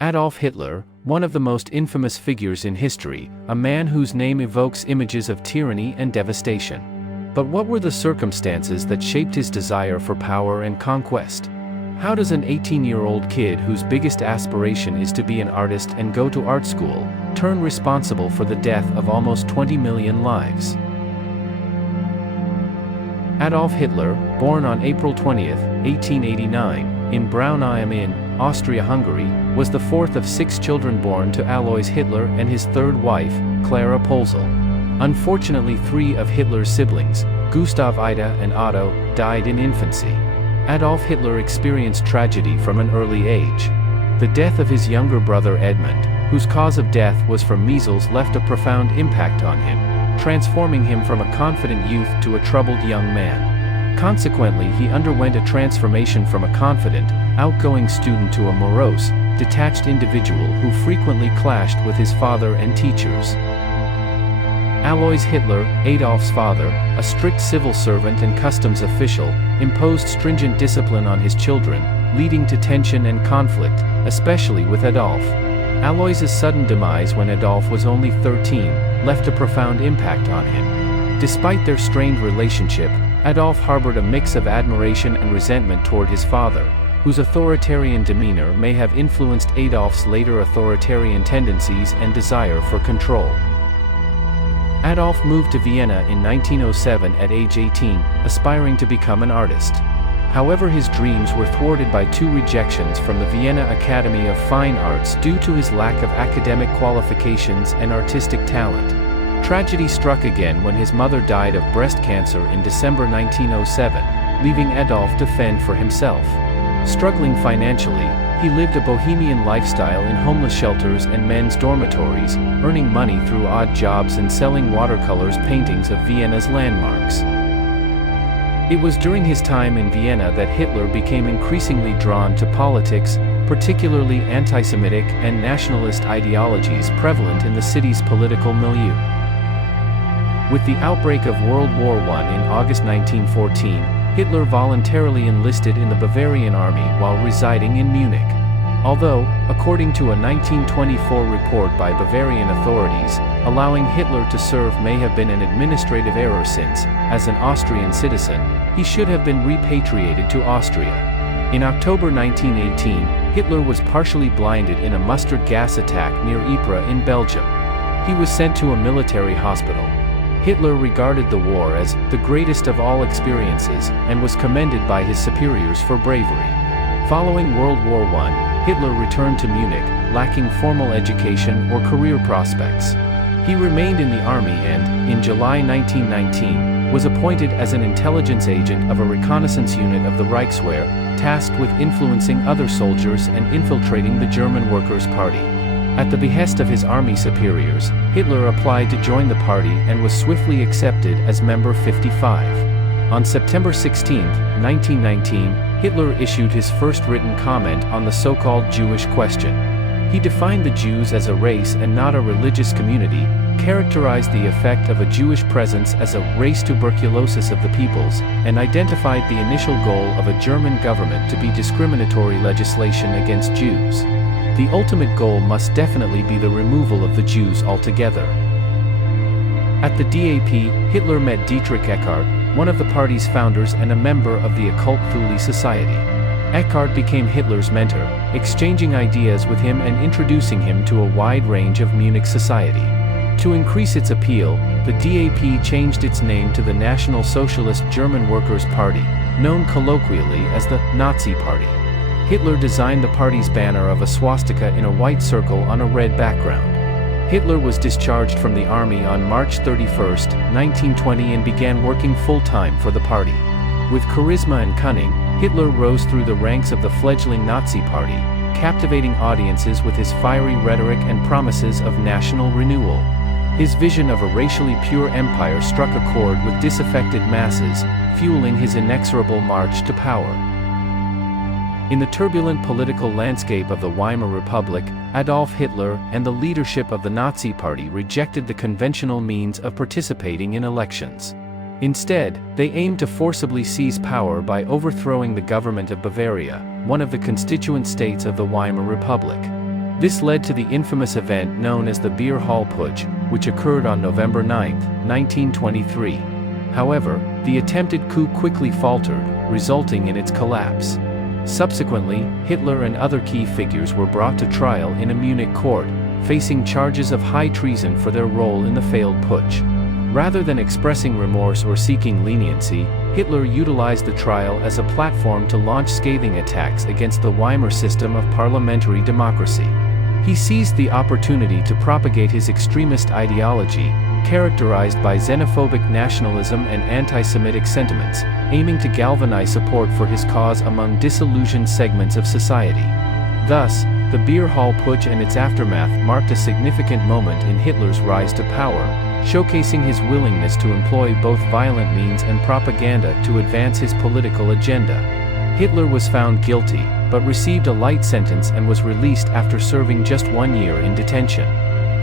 Adolf Hitler, one of the most infamous figures in history, a man whose name evokes images of tyranny and devastation. But what were the circumstances that shaped his desire for power and conquest? How does an 18-year-old kid whose biggest aspiration is to be an artist and go to art school, turn responsible for the death of almost 20 million lives? Adolf Hitler, born on April 20, 1889, in Braunau am Inn, Austria-Hungary, was the fourth of 6 children born to Alois Hitler and his third wife, Clara Polzel. Unfortunately, 3 of Hitler's siblings, Gustav, Ida, and Otto, died in infancy. Adolf Hitler experienced tragedy from an early age. The death of his younger brother Edmund, whose cause of death was from measles, left a profound impact on him, transforming him from a confident youth to a troubled young man. Consequently, he underwent a transformation from a confident, outgoing student to a morose, detached individual who frequently clashed with his father and teachers. Alois Hitler, Adolf's father, a strict civil servant and customs official, imposed stringent discipline on his children, leading to tension and conflict, especially with Adolf. Alois's sudden demise when Adolf was only 13, left a profound impact on him. Despite their strained relationship, Adolf harbored a mix of admiration and resentment toward his father, whose authoritarian demeanor may have influenced Adolf's later authoritarian tendencies and desire for control. Adolf moved to Vienna in 1907 at age 18, aspiring to become an artist. However, his dreams were thwarted by 2 rejections from the Vienna Academy of Fine Arts due to his lack of academic qualifications and artistic talent. Tragedy struck again when his mother died of breast cancer in December 1907, leaving Adolf to fend for himself. Struggling financially, he lived a bohemian lifestyle in homeless shelters and men's dormitories, earning money through odd jobs and selling watercolors paintings of Vienna's landmarks. It was during his time in Vienna that Hitler became increasingly drawn to politics, particularly anti-Semitic and nationalist ideologies prevalent in the city's political milieu. With the outbreak of World War I in August 1914, Hitler voluntarily enlisted in the Bavarian army while residing in Munich. Although, according to a 1924 report by Bavarian authorities, allowing Hitler to serve may have been an administrative error since, as an Austrian citizen, he should have been repatriated to Austria. In October 1918, Hitler was partially blinded in a mustard gas attack near Ypres in Belgium. He was sent to a military hospital. Hitler regarded the war as the greatest of all experiences and was commended by his superiors for bravery. Following World War I, Hitler returned to Munich, lacking formal education or career prospects. He remained in the army and, in July 1919, was appointed as an intelligence agent of a reconnaissance unit of the Reichswehr, tasked with influencing other soldiers and infiltrating the German Workers' Party. At the behest of his army superiors, Hitler applied to join the party and was swiftly accepted as member 55. On September 16, 1919, Hitler issued his first written comment on the so-called Jewish question. He defined the Jews as a race and not a religious community, characterized the effect of a Jewish presence as a race tuberculosis of the peoples, and identified the initial goal of a German government to be discriminatory legislation against Jews. The ultimate goal must definitely be the removal of the Jews altogether. At the DAP, Hitler met Dietrich Eckart, one of the party's founders and a member of the occult Thule Society. Eckart became Hitler's mentor, exchanging ideas with him and introducing him to a wide range of Munich society. To increase its appeal, the DAP changed its name to the National Socialist German Workers' Party, known colloquially as the Nazi Party. Hitler designed the party's banner of a swastika in a white circle on a red background. Hitler was discharged from the army on March 31, 1920 and began working full-time for the party. With charisma and cunning, Hitler rose through the ranks of the fledgling Nazi Party, captivating audiences with his fiery rhetoric and promises of national renewal. His vision of a racially pure empire struck a chord with disaffected masses, fueling his inexorable march to power. In the turbulent political landscape of the Weimar Republic, Adolf Hitler and the leadership of the Nazi Party rejected the conventional means of participating in elections. Instead, they aimed to forcibly seize power by overthrowing the government of Bavaria, one of the constituent states of the Weimar Republic. This led to the infamous event known as the Beer Hall Putsch, which occurred on November 9, 1923. However, the attempted coup quickly faltered, resulting in its collapse. Subsequently, Hitler and other key figures were brought to trial in a Munich court, facing charges of high treason for their role in the failed putsch. Rather than expressing remorse or seeking leniency, Hitler utilized the trial as a platform to launch scathing attacks against the Weimar system of parliamentary democracy. He seized the opportunity to propagate his extremist ideology, characterized by xenophobic nationalism and anti-Semitic sentiments, aiming to galvanize support for his cause among disillusioned segments of society. Thus, the Beer Hall Putsch and its aftermath marked a significant moment in Hitler's rise to power, showcasing his willingness to employ both violent means and propaganda to advance his political agenda. Hitler was found guilty, but received a light sentence and was released after serving just 1 year in detention.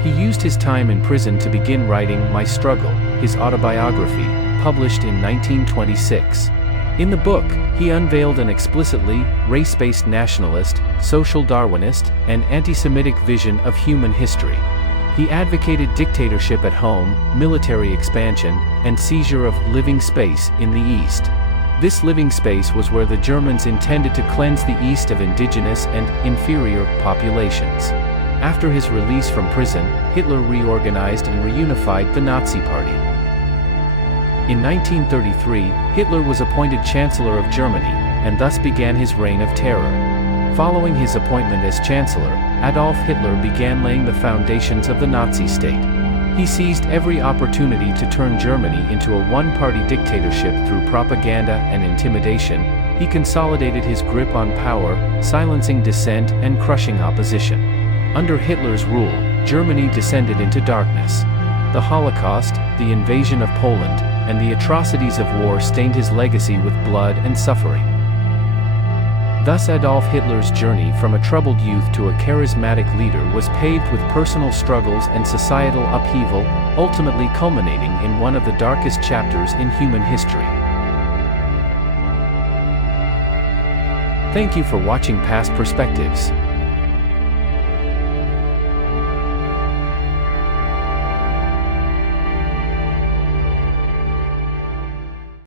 He used his time in prison to begin writing My Struggle, his autobiography, published in 1926. In the book, he unveiled an explicitly race-based nationalist, social Darwinist, and anti-Semitic vision of human history. He advocated dictatorship at home, military expansion, and seizure of living space in the East. This living space was where the Germans intended to cleanse the East of indigenous and inferior populations. After his release from prison, Hitler reorganized and reunified the Nazi Party. In 1933, Hitler was appointed Chancellor of Germany, and thus began his reign of terror. Following his appointment as Chancellor, Adolf Hitler began laying the foundations of the Nazi state. He seized every opportunity to turn Germany into a one-party dictatorship through propaganda and intimidation. He consolidated his grip on power, silencing dissent and crushing opposition. Under Hitler's rule, Germany descended into darkness. The Holocaust, the invasion of Poland, and the atrocities of war stained his legacy with blood and suffering. Thus Adolf Hitler's journey from a troubled youth to a charismatic leader was paved with personal struggles and societal upheaval, ultimately culminating in one of the darkest chapters in human history. Thank you for watching Past Perspectives.